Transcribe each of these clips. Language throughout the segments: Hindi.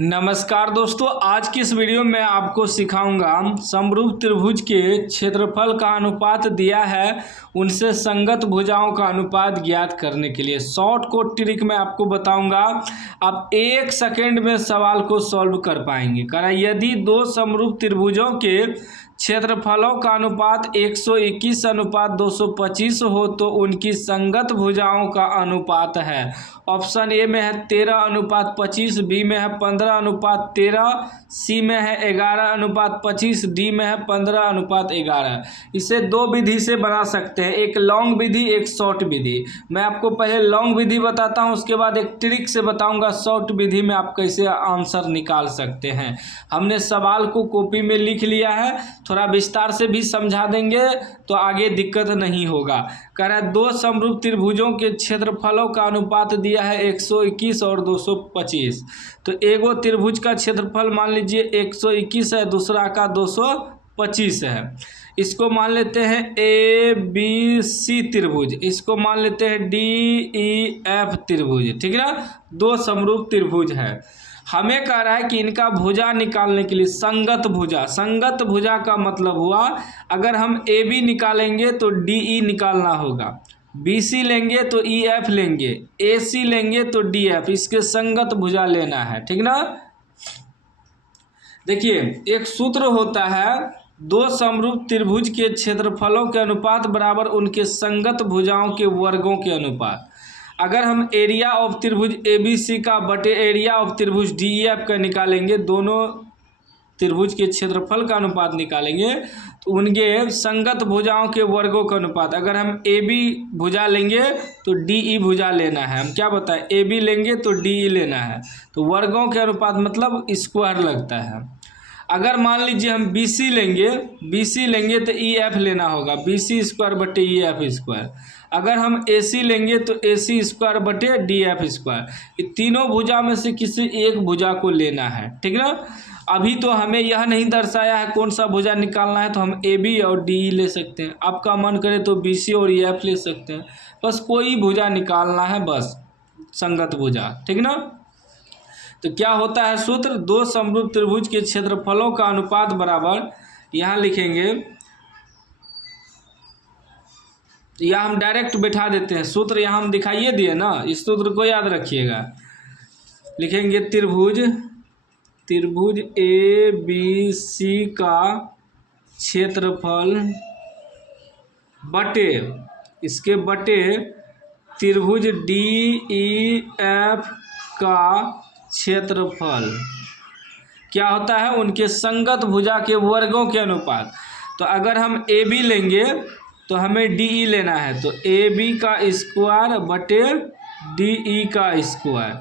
नमस्कार दोस्तों, आज की इस वीडियो में आपको सिखाऊंगा समरूप त्रिभुज के क्षेत्रफल का अनुपात दिया है, उनसे संगत भुजाओं का अनुपात ज्ञात करने के लिए शॉर्ट कोट ट्रिक मैं आपको बताऊंगा। आप 1 सेकंड में सवाल को सॉल्व कर पाएंगे। कारण यदि दो समरूप त्रिभुजों के क्षेत्रफलों का अनुपात 121 अनुपात 225 हो तो उनकी संगत भुजाओं का अनुपात है। ऑप्शन ए में है 13 अनुपात 25, बी में है 15 अनुपात 13, सी में है 11 अनुपात 25, डी में है 15 अनुपात 11। इसे दो विधि से बना सकते हैं, एक लॉन्ग विधि एक शॉर्ट विधि। मैं आपको पहले लॉन्ग विधि बताता हूं, उसके बाद एक ट्रिक से बताऊंगा शॉर्ट विधि में आप कैसे आंसर निकाल सकते हैं। हमने सवाल को कॉपी में लिख लिया है, थोड़ा विस्तार से भी समझा देंगे तो आगे दिक्कत नहीं होगा। कह रहा है दो समरूप त्रिभुजों के क्षेत्रफलों का अनुपात दिया है 121 और 225। तो एगो त्रिभुज का क्षेत्रफल मान लीजिए 121 है, दूसरा का 225 है। इसको मान लेते हैं ए बी सी त्रिभुज, इसको मान लेते हैं डी ई एफ त्रिभुज, ठीक है ना। दो समरूप त्रिभुज है। हमें कह रहा है कि इनका भुजा निकालने के लिए संगत भुजा, संगत भुजा का मतलब हुआ अगर हम ए बी निकालेंगे तो डी ई निकालना होगा, बी सी लेंगे तो ई एफ लेंगे, ए सी लेंगे तो डी एफ, इसके संगत भुजा लेना है, ठीक ना। देखिए एक सूत्र होता है, दो समरूप त्रिभुज के क्षेत्रफलों के अनुपात बराबर उनके संगत भुजाओं के वर्गों के अनुपात। अगर हम एरिया ऑफ त्रिभुज ए बी सी का बटे एरिया ऑफ त्रिभुज डी ई एफ का निकालेंगे, दोनों त्रिभुज के क्षेत्रफल का अनुपात निकालेंगे तो उनके संगत भुजाओं के वर्गों का अनुपात। अगर हम ए बी भुजा लेंगे तो डी ई भुजा लेना है। हम क्या बताएं, ए बी लेंगे तो डी ई लेना है, तो वर्गों के अनुपात मतलब स्क्वायर लगता है। अगर मान लीजिए हम बी सी लेंगे तो ई एफ लेना होगा, बी सी स्क्वायर बटे ई एफ स्क्वायर। अगर हम ए सी लेंगे तो ए सी स्क्वायर बटे डी एफ स्क्वायर। ये तीनों भुजा में से किसी एक भुजा को लेना है, ठीक ना। अभी तो हमें यह नहीं दर्शाया है कौन सा भुजा निकालना है, तो हम ए बी और डी ई ले सकते हैं। आपका मन करे तो बी सी और ई एफ ले सकते हैं, बस कोई भुजा निकालना है, बस संगत भुजा, ठीक ना। तो क्या होता है सूत्र, दो समरूप त्रिभुज के क्षेत्रफलों का अनुपात बराबर, यहाँ लिखेंगे या हम डायरेक्ट बैठा देते हैं सूत्र, यहाँ हम दिखाइए दिए ना, इस सूत्र को याद रखिएगा। लिखेंगे त्रिभुज ए बी सी का क्षेत्रफल बटे इसके बटे त्रिभुज डी ई एफ का क्षेत्रफल क्या होता है, उनके संगत भुजा के वर्गों के अनुपात। तो अगर हम ए बी लेंगे तो हमें डी ई लेना है, तो ए बी का स्क्वायर बटे डी ई का स्क्वायर।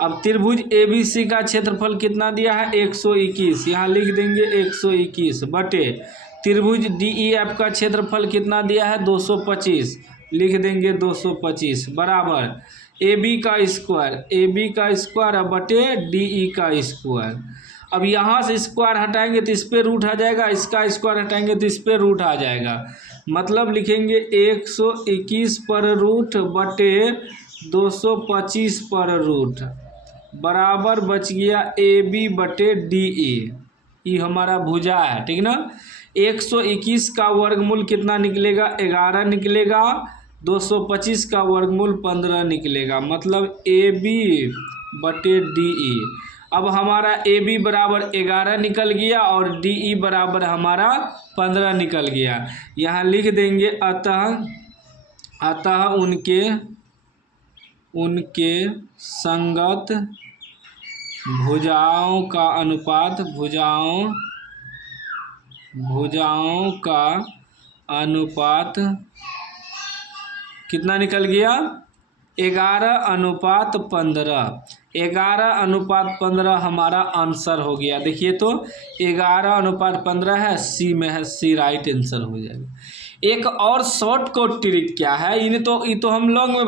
अब त्रिभुज ए बी सी का क्षेत्रफल कितना दिया है 121, यहाँ लिख देंगे 121 बटे त्रिभुज डी ई एफ का क्षेत्रफल कितना दिया है 225, लिख देंगे 225 बराबर ए बी का स्क्वायर बटे डी ई का स्क्वायर। अब यहाँ से स्क्वायर हटाएंगे तो इस पर रूट आ जाएगा, इसका स्क्वायर हटाएंगे तो इस पर रूट आ जाएगा, मतलब लिखेंगे 121 पर रूट बटे 225 पर रूट बराबर बच गया ए बी बटे डी ई। ये हमारा भुजा है, ठीक ना। 121 का वर्गमूल कितना निकलेगा 11 निकलेगा, 225 का वर्गमूल 15 निकलेगा, मतलब ए बी बटे डी ई। अब हमारा ए बी बराबर 11 निकल गया और डी ई बराबर हमारा 15 निकल गया। यहाँ लिख देंगे अतः उनके संगत भुजाओं का अनुपात कितना निकल गया 11:15। 11:15 हमारा आंसर हो गया। देखिए तो 11:15 है, सी में है, सी राइट आंसर हो जाएगा। एक और शॉर्ट कोट ट्रिक क्या है, ये तो हम लॉन्ग में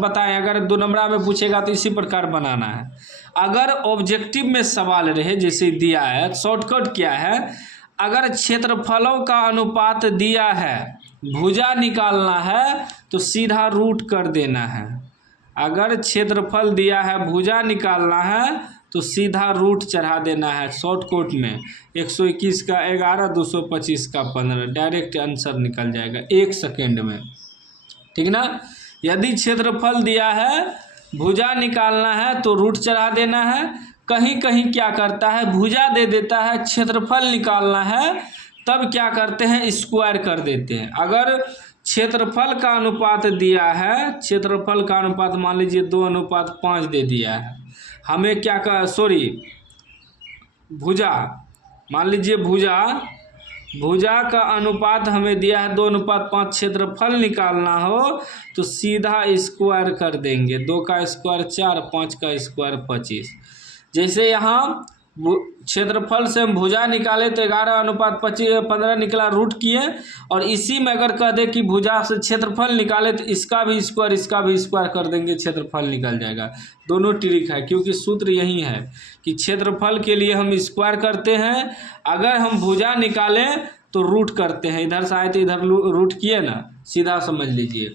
बताएं, अगर 2 नंबरा में पूछेगा तो इसी प्रकार बनाना है। अगर ऑब्जेक्टिव में सवाल रहे जैसे दिया है, शॉर्टकट क्या है, अगर क्षेत्रफलों का अनुपात दिया है, भुजा निकालना है तो सीधा रूट कर देना है। अगर क्षेत्रफल दिया है, भुजा निकालना है तो सीधा रूट चढ़ा देना है शॉर्टकट में। 121 का 11, 225 का 15, डायरेक्ट आंसर निकल जाएगा 1 सेकेंड में। ठीक ना। यदि क्षेत्रफल दिया है, भुजा निकालना है तो रूट चढ़ा देना है। कहीं कहीं क्या करता है, भुजा दे देता है, क्षेत्रफल निकालना है तब क्या करते हैं, स्क्वायर कर देते हैं। अगर क्षेत्रफल का अनुपात दिया है, क्षेत्रफल का अनुपात मान लीजिए 2:5 दे दिया है, हमें क्या कर भुजा मान लीजिए भुजा का अनुपात हमें दिया है 2:5, क्षेत्रफल निकालना हो तो सीधा स्क्वायर कर देंगे। 2 का स्क्वायर 4, 5 का स्क्वायर 25। जैसे यहाँ क्षेत्रफल से हम भुजा निकाले तो 11:15 निकला, रूट किए। और इसी में अगर कह दे कि भुजा से क्षेत्रफल निकाले तो इसका भी स्क्वायर कर देंगे, क्षेत्रफल निकल जाएगा। दोनों ट्रिक है, क्योंकि सूत्र यही है कि क्षेत्रफल के लिए हम स्क्वायर करते हैं, अगर हम भुजा निकालें तो रूट करते हैं। इधर से आए तो इधर रूट किए ना, सीधा समझ लीजिए।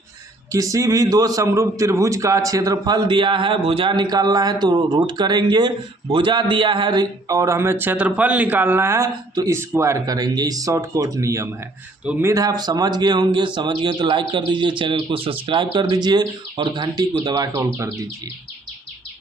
किसी भी दो समरूप त्रिभुज का क्षेत्रफल दिया है, भुजा निकालना है तो रूट करेंगे, भुजा दिया है और हमें क्षेत्रफल निकालना है तो स्क्वायर करेंगे। इस शॉर्टकट नियम है। तो उम्मीद है आप समझ गए होंगे। समझ गए तो लाइक कर दीजिए, चैनल को सब्सक्राइब कर दीजिए और घंटी को दबा के ऑल कर दीजिए।